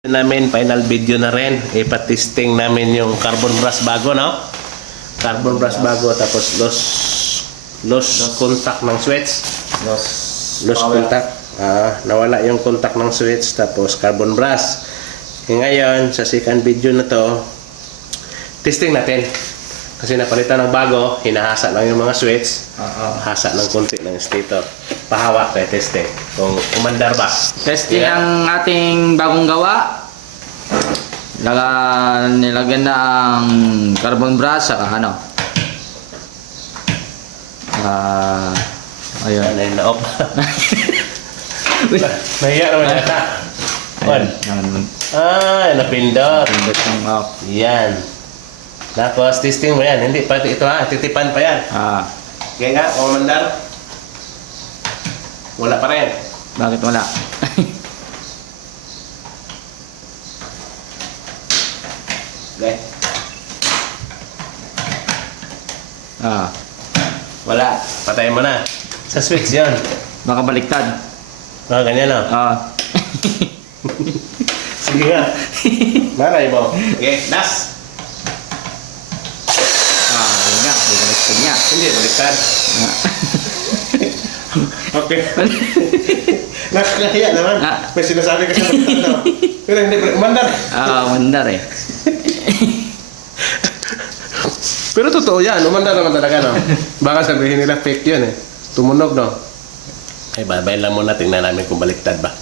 Namin final video na rin, ipa-testing namin yung carbon brush bago, no? Carbon brush bago, tapos lost contact ng switch, lost contact, nawala yung contact ng switch, tapos carbon brush. Ngayon sa second video na to, testing natin kasi napalitan ng bago, hinahasa lang yung mga switch, hasa ng konti ng stator, pahawak tayo testing kung umandar ba. Testing ang ating bagong gawa. Nilagyan ng carbon brush saka ano. Ayun. Ano yung na-off? Nahiya naman yata. Napindot. Pindot ng off. Yan. Tapos testing mo yan. Hindi, pati ito titipan pa yan. Kaya nga, kung umandar, wala pa rin. Bakit wala? Okay. Wala. Patayin mo na. Sa switch yun. Baka baliktad. Ganyan o. Sige nga. Malay mo. Okay, last. Yun nga. Baliktad nga. Hindi, baliktad. Okay. Nakakaya naman. May sinasabi ka sa baliktad, no? Pero hindi, umandar. Umandar eh. Pero totoo yan, umandar naman talaga, no? Baka sabihin nila fake yun eh. Tumunog, no? Ay, babayin lang muna, tingnan namin kung baliktad ba.